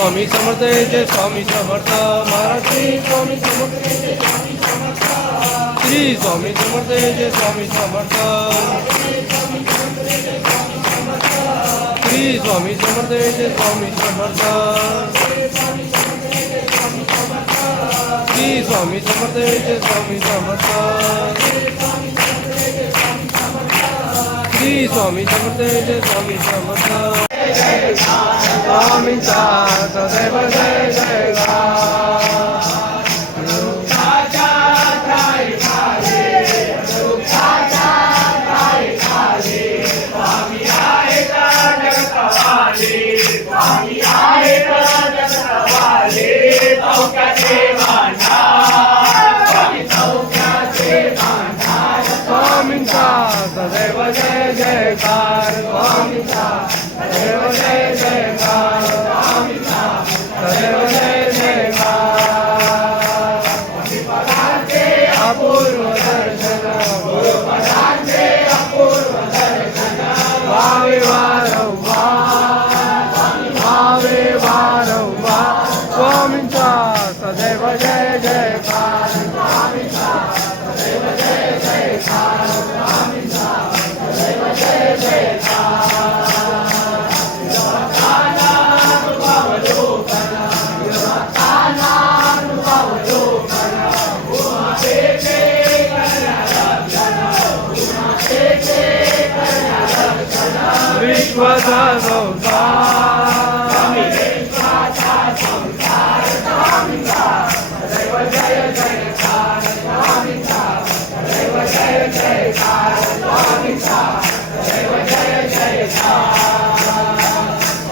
स्वामी समर्थ जय स्वामी समर्थ महाराज श्री स्वामी समर्थ श्री स्वामी समर्थ जय स्वामी समर्थ श्री स्वामी समर्थ जय स्वामी समर्थ श्री स्वामी समर्थ जय स्वामी समर्थ श्री स्वामी समर्थ जय स्वामी समर्थ स्वामींचा सदैव जय जयकार स्वामींचा सदैव जय जयकार स्वामींचा सदैव जय जयकार स्वामींचा सदैव जय जयकार गुरुपदांचे अपूर्व दर्शन गुरुपदांचे अपूर्व दर्शन भावे वारंवार भावे वारंवार स्वामींचा सदैव जय जयकार स्वामींचा सदैव जय जयकार स्वामींचा सदैव जय जयकार विश्वाचा संसार विश्वाचा संसार स्वामींचा सदैव जय जयकार स्वामींचा सदैव जय जयकार स्वामींचा सदैव जय जयकार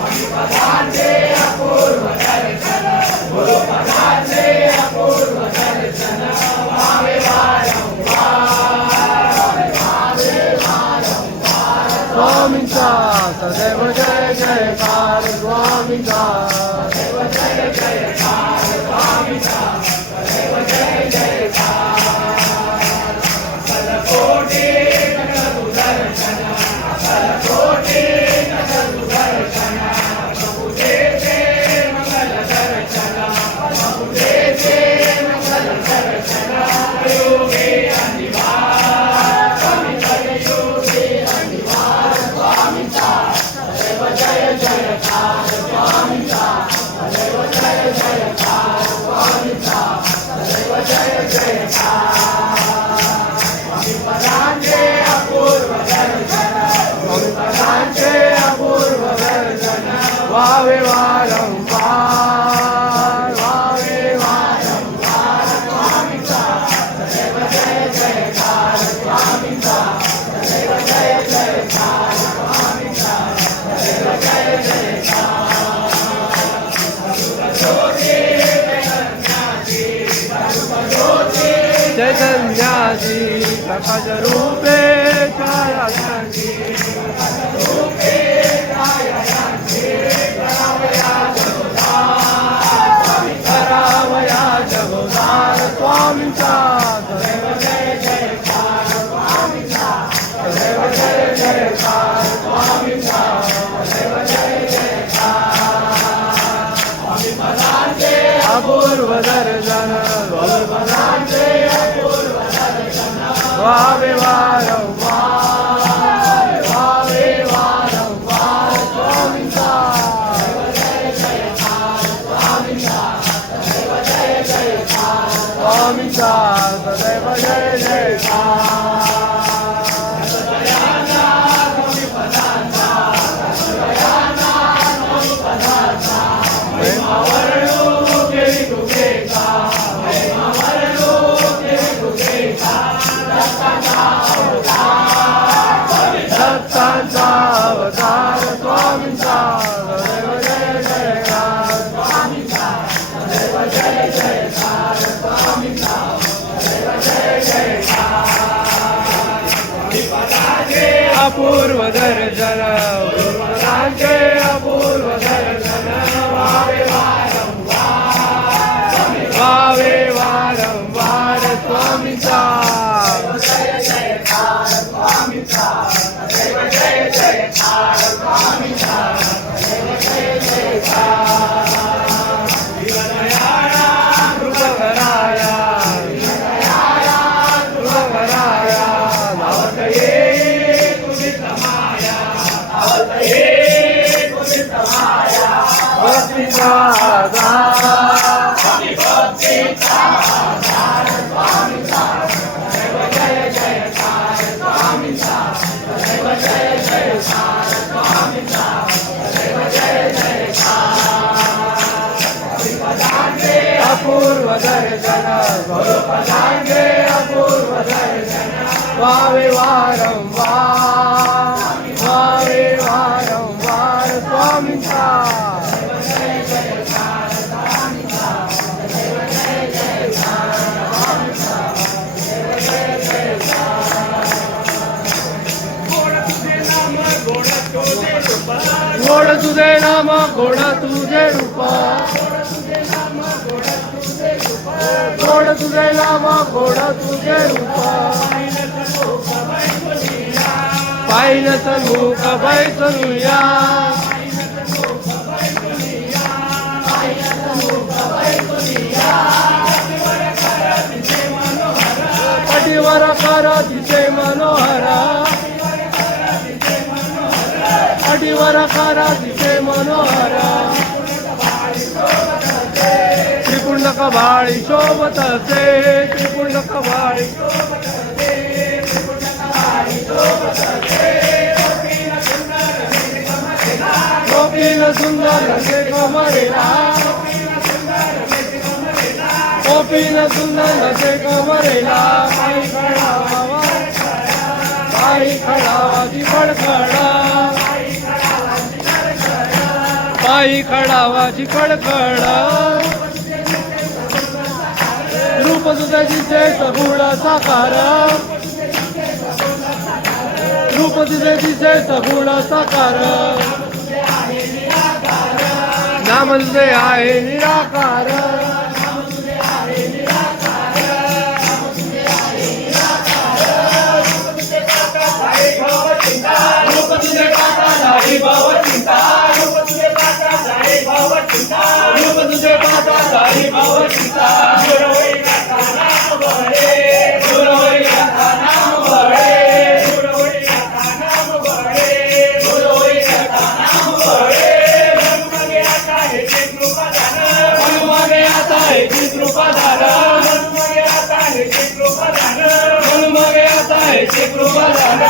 गुरुपदांचे अपूर्व दर्शन गुरुपदांचे अपूर्व दर्शन भावे वारंवार भावे वारंवार स्वामींचा सदैव जय जयकार स्वामींचा सदैव जय जयकार स्वामींचा सदैव जय जयकार अक्कलकोटी नटदुदर्शन अक्कलकोटी नटदुदर्शन प्रभुदेचे मंगल दर्शन प्रभुदेचे मंगल दर्शन योगे अनिवार स्वामी योगे अनिवार स्वामींचा सदैव जय जयकार स्वामींचा सदैव जय जयकार स्वामींचा सदैव जय जयकार गुरुपदांचे अपूर्व दर्शन गुरुपदांचे अपूर्व दर्शन वावे वारंवार वावे वारंवार स्वामींचा सदैव जय जयकार स्वामींचा सदैव जय जयकार स्वामींचा सदैव जय जयकार चैतन्याची प्रकाश रूपे छायाची रूपे छायाची करावया जगोदार स्वामींचा सदैव जय जयकार स्वामींचा सदैव जय जयकार स्वामींचा सदैव जय जयकार गुरुपदांचे अपूर्व दर्शन गुरुपदांचे अपूर्व दर्शन भावे वारंवार भावे वारंवार स्वामींचा सदैव जय जयकार स्वामींचा सदैव जय जयकार स्वामींचा सदैव जय जयकार दत्तांचा अवतार स्वामींचा सदैव जय जयकार स्वामींचा सदैव जय जयकार स्वामींचा सदैव जय जयकार गुरुपदांचे अपूर्व दर्शन गुरुपदांचे अपूर्व दर्शन भावे वारंवार भावे वारंवार स्वामींचा जय जयकार स्वामींचा सदैव जय जयकार स्वामींचा सदैव जय जयकार भक्तीचा आधार अपूर्व दर्शन गुरुपदांगे अपूर्व दर्शन वावे वारंवार स्वामींचा गोड तुझे नाम गोड तुझे रूप गोड तुझे नाम गोड तुझे रूप पाहिलं सन्मुख बैसनुया पाठीवर कर तिचे मनोहरा पाठीवर कर तिचे मनोहरा त्रिपुंड कबाळी शोभत असे त्रिपुंड कबाळी गोपीन सुंदर रसे कमरेला गोपीन सुंदर रसे कमरेला पायी खडावाची खडखडा पायी खडावाची खडखड रूप तुझे तिचे सगुण साकार रूप तुझे तिचे सगुण साकार नाम तुझे आहे निराकार रूप तुझे पाता नाही भाव चिंता रूप तुझे पाता नाही भाव चिंता रूप तुझे पाता नाही भाव चिंता दूर होई गाथा नाम बळे दूर होई गाथा नाम बळे दूर होई गाथा नाम बळे दूर होई गाथा नाम बळे मन मागे आता हे कृपादान मन मागे आता हे कृपादान मन मागे आता हे कृपादान मन मागे आता हे कृपादान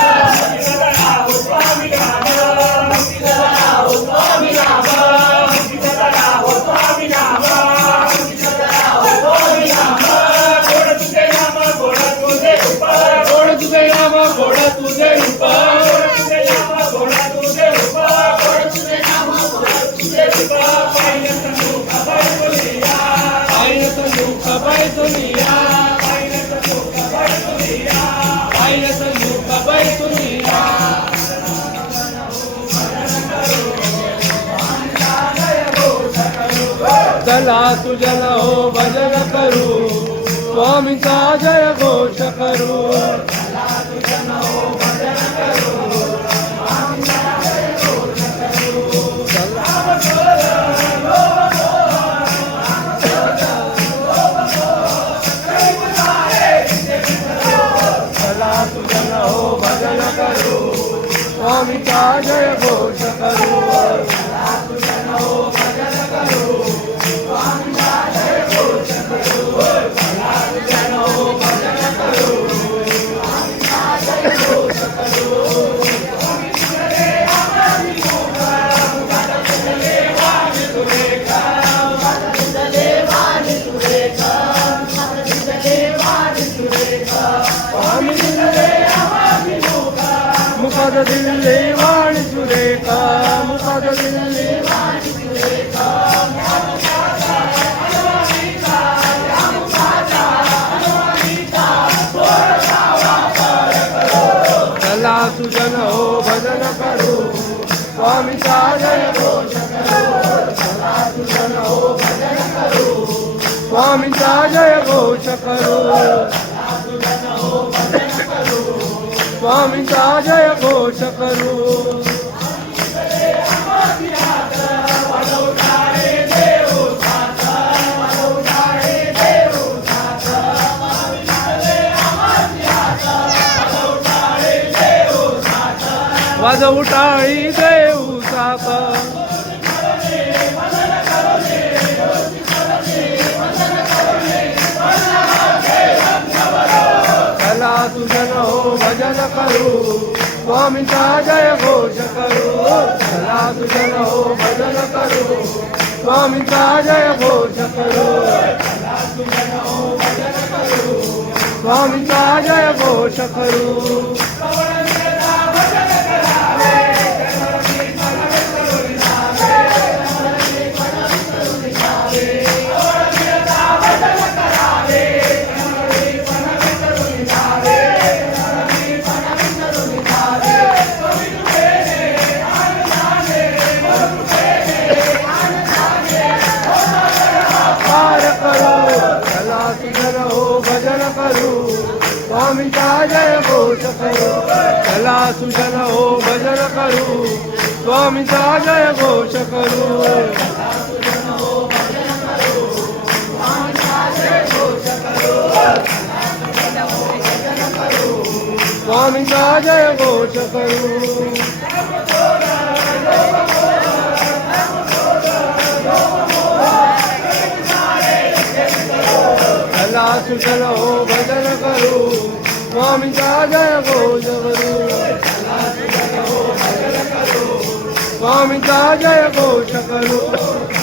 चला तुझन हो भजन करू स्वामींचा जय घोष करू चला तुझन हो भजन करू स्वामींचा जय घोष करू चला तुझन हो भजन करू स्वामींचा जय घोष करू चला तुझन हो भजन करू मुखात दिले वाणी सुरेखा मुखात दिले वाणी सुरेखा चला सुजन हो भजन करू स्वामीचा जय घोष करू चला सुजन हो भजन करू स्वामीचा जय घोष करू स्वामींचा जय घोष करू वाजवू टाळी देऊ साथ चला तुझन हो भजन करू स्वामींचा जय घोष करू चला तुझन हो भजन करू स्वामींचा जय घोष करू स्वामींचा जय घोष करू भजन करू स्वामींचा जय घोष करू चला सुजन हो भजन करू स्वामींचा जय घोष करू स्वामींचा जय घोष करू सुचल हो भजन करू स्वामींचा जय घोष करू स्वामींचा जय घोष करू